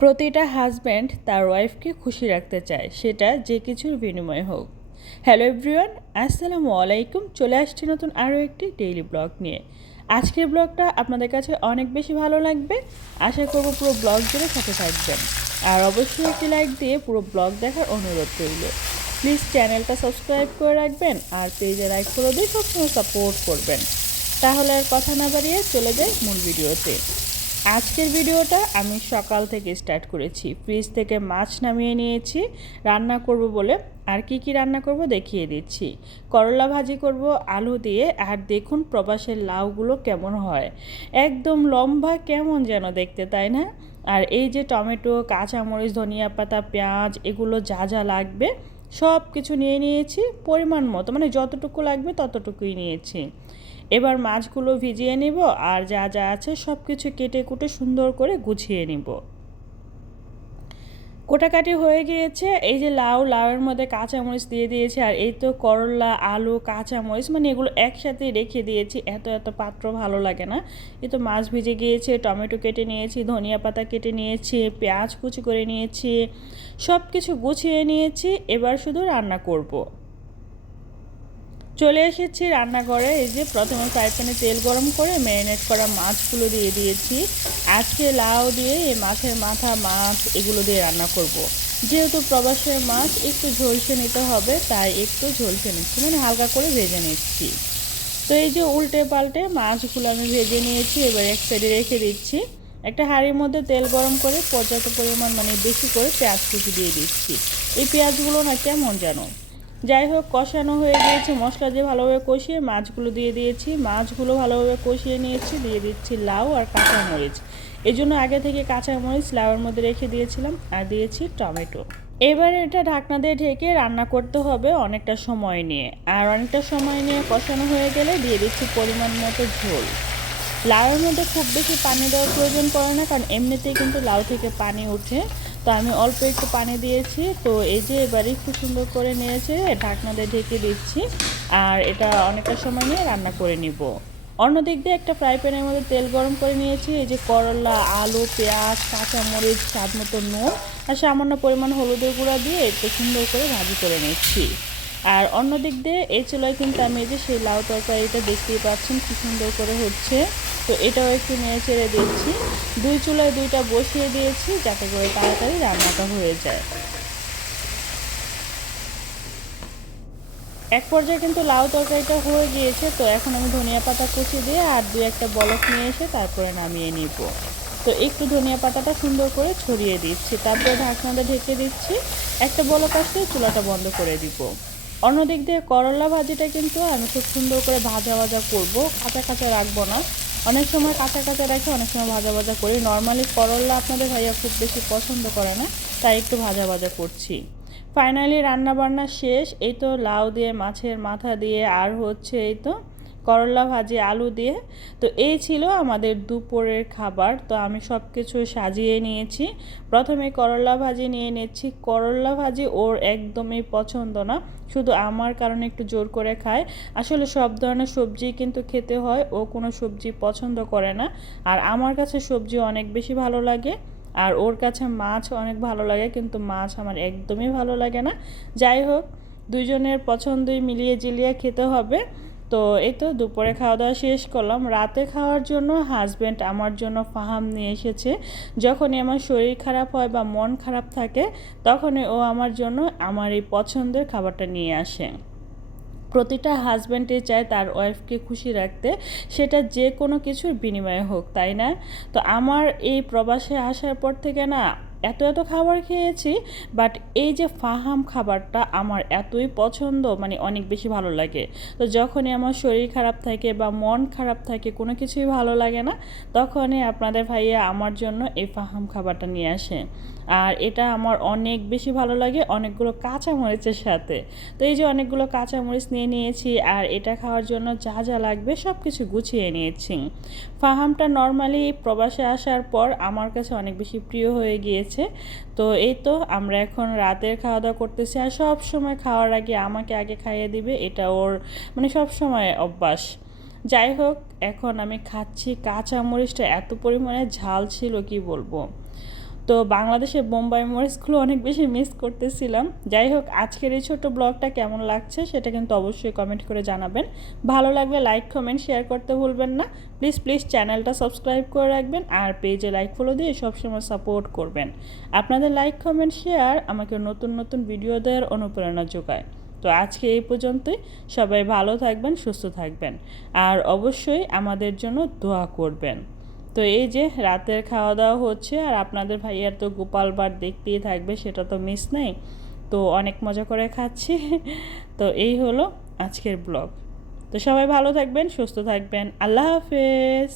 প্রতিটা হাজব্যান্ড তার ওয়াইফকে খুশি রাখতে চায়, সেটা যে কিছুর বিনিময়ে হোক। হ্যালো এভরিওয়ান, আসসালামু আলাইকুম। চলে আসছি নতুন আরও একটি ডেইলি ব্লগ নিয়ে। আজকের ব্লগটা আপনাদের কাছে অনেক বেশি ভালো লাগবে। আশা করব পুরো ব্লগ জুড়ে সাথে থাকবেন। আর অবশ্যই একটি লাইক দিয়ে পুরো ব্লগ দেখার অনুরোধ রইল। প্লিজ চ্যানেলটা সাবস্ক্রাইব করে রাখবেন আর পেজে লাইক করে দিয়ে সবসময় সাপোর্ট করবেন। তাহলে আর কথা না বাড়িয়ে চলে যাই মূল ভিডিওতে। আজকের ভিডিওটা আমি সকাল থেকে স্টার্ট করেছি। ফ্রিজ থেকে মাছ নামিয়ে নিয়েছি রান্না করব বলে। আর কি রান্না করব দেখিয়ে দিচ্ছি। করলা ভাজি করব আলু দিয়ে। আর দেখুন প্রবাসের লাউগুলো কেমন হয়, একদম লম্বা, কেমন যেন দেখতে, তাই না? আর এই যে টমেটো, কাঁচামরিচ, ধনিয়া পাতা, পেঁয়াজ, এগুলো যা যা লাগবে সব কিছু নিয়ে নিয়েছি পরিমাণ মতো, মানে যতটুকু লাগবে ততটুকুই নিয়েছি। এবার মাছগুলো ভিজিয়ে নিব আর যা যা আছে সব কিছু কেটে কুটে সুন্দর করে গুছিয়ে নিব। কোটাকাটি হয়ে গিয়েছে। এই যে লাউয়ের মধ্যে কাঁচামরিচ দিয়ে দিয়েছি, আর এই তো করলা, আলু, কাঁচামরিচ, মানে এগুলো একসাথে রেখে দিয়েছি। এত পাত্র ভালো লাগে না। এই তো মাছ ভিজে গিয়েছে, টমেটো কেটে নিয়েছি, ধনিয়া পাতা কেটে নিয়েছি, পেঁয়াজ কুচি করে নিয়েছি, সব কিছু গুছিয়ে নিয়েছি। এবার শুধু রান্না করব। চলে এসেছি রান্নাঘরে। এই যে প্রথমে ফ্রাই প্যানে তেল গরম করে ম্যারিনেট করা মাছগুলো দিয়ে দিয়েছি। আজকে লাউ দিয়ে এই মাছের মাথা, মাছ এগুলো দিয়ে রান্না করব। যেহেতু প্রবাসের মাছ একটু ঝলসে নিতে হবে, তাই একটু ঝলসে নিচ্ছি, মানে হালকা করে ভেজে নিচ্ছি। তো এই যে উল্টে পাল্টে মাছগুলো আমি ভেজে নিয়েছি। এবার এক সাইডে রেখে দিচ্ছি। একটা হাঁড়ির মধ্যে তেল গরম করে পর্যাপ্ত পরিমাণ, মানে বেশি করে পেঁয়াজ কুচি দিয়ে দিচ্ছি। এই পেঁয়াজগুলো না কেমন যেন, যাই হোক, কষানো হয়ে গিয়েছে। মশলা দিয়ে ভালোভাবে কষিয়ে মাছগুলো দিয়ে দিয়েছি। মাছগুলো ভালোভাবে কষিয়ে নিয়েছি। দিয়ে দিচ্ছি লাউ আর কাঁচামরিচ। এই জন্য আগে থেকে কাঁচামরিচ লাউয়ের মধ্যে রেখে দিয়েছিলাম। আর দিয়েছি টমেটো। এবার এটা ঢাকনা দিয়ে ঢেকে রান্না করতে হবে অনেকটা সময় নিয়ে। আর অনেকটা সময় নিয়ে কষানো হয়ে গেলে দিয়ে দিচ্ছি পরিমাণ মতো ঝোল। লাউয়ের মধ্যে খুব বেশি পানি দেওয়ার প্রয়োজন পড়ে না, কারণ এমনিতেই কিন্তু লাউ থেকে পানি ওঠে। তো আমি অল্প একটু পানি দিয়েছি। তো এই যে এবারে খুব সুন্দর করে নিয়েছে, ঢাকনা দিয়ে ঢেকে দিচ্ছি। আর এটা অনেকটা সময় নিয়ে রান্না করে নিব। অন্যদিক দিয়ে একটা ফ্রাই প্যানের মধ্যে তেল গরম করে নিয়েছি। এই যে করলা, আলু, পেঁয়াজ, কাঁচামরিচ, স্বাদ মতো নুন আর সামান্য পরিমাণ হলুদের গুঁড়া দিয়ে একটু সুন্দর করে ভাজি করে নিচ্ছি। আর অন্য দিক দিয়ে এই চুলায় কিন্তু আমি এই যে সেই লাউ তরকারিটা দেখতেই পাচ্ছেন কি সুন্দর করে হচ্ছে। তো এটাও একটু নেড়ে চেড়ে দিচ্ছি। দুই চুলায় দুইটা বসিয়ে দিয়েছি যাতে করে তাড়াতাড়ি রান্নাটা হয়ে যায়। এক পর্যায়ে কিন্তু লাউ তরকারিটা হয়ে গিয়েছে। তো এখন আমি ধনিয়া পাতা কুচি দিয়ে আর দু একটা বলক নিয়ে এসে তারপরে নামিয়ে নিব। তো একটু ধনিয়া পাতাটা সুন্দর করে ছড়িয়ে দিচ্ছি, তারপরে ঢাকনাটা ঢেকে দিচ্ছি। একটা বলক আসলে চুলাটা বন্ধ করে দিব। অন্যদিক দিয়ে করলা ভাজিটা কিন্তু আমি খুব সুন্দর করে ভাজা ভাজা করব, কাঁচা কাঁচা রাখবো না। অনেক সময় কাঁচা কাঁচা রাখি, অনেক সময় ভাজা ভাজা করি। নর্মালি করলা আপনাদের ভাইয়া খুব বেশি পছন্দ করে না, তাই একটু ভাজা ভাজা করছি। ফাইনালি রান্না বান্না শেষ। এই তো লাউ দিয়ে, মাছের মাথা দিয়ে, আর হচ্ছে এই তো করলা ভাজি আলু দিয়ে। তো এই ছিল আমাদের দুপুরের খাবার। তো আমি সব কিছু সাজিয়ে নিয়েছি। প্রথমে করলা ভাজি নিয়ে নিচ্ছি। করলা ভাজি ওর একদমই পছন্দ না, শুধু আমার কারণে একটু জোর করে খায়। আসলে সব ধরনের সবজি কিন্তু খেতে হয়, ও কোনো সবজি পছন্দ করে না। আর আমার কাছে সবজি অনেক বেশি ভালো লাগে। আর ওর কাছে মাছ অনেক ভালো লাগে, কিন্তু মাছ আমার একদমই ভালো লাগে না। যাই হোক, দুইজনের পছন্দই মিলিয়ে জিলিয়ে খেতে হবে। তো এই তো দুপুরে খাওয়া দাওয়া শেষ করলাম। রাতে খাওয়ার জন্য হাজব্যান্ড আমার জন্য ফাহাম নিয়ে এসেছে। যখনই আমার শরীর খারাপ হয় বা মন খারাপ থাকে, তখনই ও আমার জন্য আমার এই পছন্দের খাবারটা নিয়ে আসে। প্রতিটা হাজব্যান্ডই চায় তার ওয়াইফকে খুশি রাখতে, সেটা যে কোনো কিছুর বিনিময়ে হোক, তাই না? তো আমার এই প্রবাসে আসার পর থেকে না এত খাবার খেয়েছি, বাট এই যে ফাহাম খাবারটা আমার এতই পছন্দ, মানে অনেক বেশি ভালো লাগে। তো যখনই আমার শরীর খারাপ থাকে বা মন খারাপ থাকে, কোনো কিছুই ভালো লাগে না, তখনই আপনাদের ভাইয়া আমার জন্য এই ফাহাম খাবারটা নিয়ে আসে। আর এটা আমার অনেক বেশি ভালো লাগে, অনেকগুলো কাঁচামরিচের সাথে। তো এই যে অনেকগুলো কাঁচামরিচ নিয়ে নিয়েছি, আর এটা খাওয়ার জন্য যা যা লাগবে সব কিছু গুছিয়ে নিয়েছি। ফাহামটা নর্মালি প্রবাসে আসার পর আমার কাছে অনেক বেশি প্রিয় হয়ে গিয়েছে। তো এই তো আমরা এখন রাতের খাওয়া দাওয়া করতেছি। আর সব সময় খাওয়ার আগে আমাকে আগে খাইয়ে দিবে, এটা ওর মানে সব সময় অভ্যাস। যাই হোক, এখন আমি খাচ্ছি। কাঁচামরিচটা এত পরিমাণে ঝাল ছিল কি বলবো। তো বাংলাদেশের বোম্বাই মরিচগুলো অনেক বেশি মিস করতেছিলাম। যাই হোক, আজকের এই ছোট ব্লগটা কেমন লাগছে সেটা কিন্তু অবশ্যই কমেন্ট করে জানাবেন। ভালো লাগলে লাইক কমেন্ট শেয়ার করতে ভুলবেন না। প্লিজ চ্যানেলটা সাবস্ক্রাইব করে রাখবেন আর পেজে লাইক ফলো দিয়ে সবসময় সাপোর্ট করবেন। আপনাদের লাইক কমেন্ট শেয়ার আমাকে নতুন নতুন ভিডিও দেওয়ার অনুপ্রেরণা যোগায়। তো আজকে এই পর্যন্তই। সবাই ভালো থাকবেন, সুস্থ থাকবেন, আর অবশ্যই আমাদের জন্য দোয়া করবেন। তো এই যে রাতের খাওয়া দাওয়া হচ্ছে, আর আপনাদের ভাইয়ার তো গোপাল বার দেখতেই থাকবে, সেটা তো মিস নেই। তো অনেক মজা করে খাচ্ছি। তো এই হলো আজকের ব্লগ। তো সবাই ভালো থাকবেন, সুস্থ থাকবেন। আল্লাহ হাফেজ।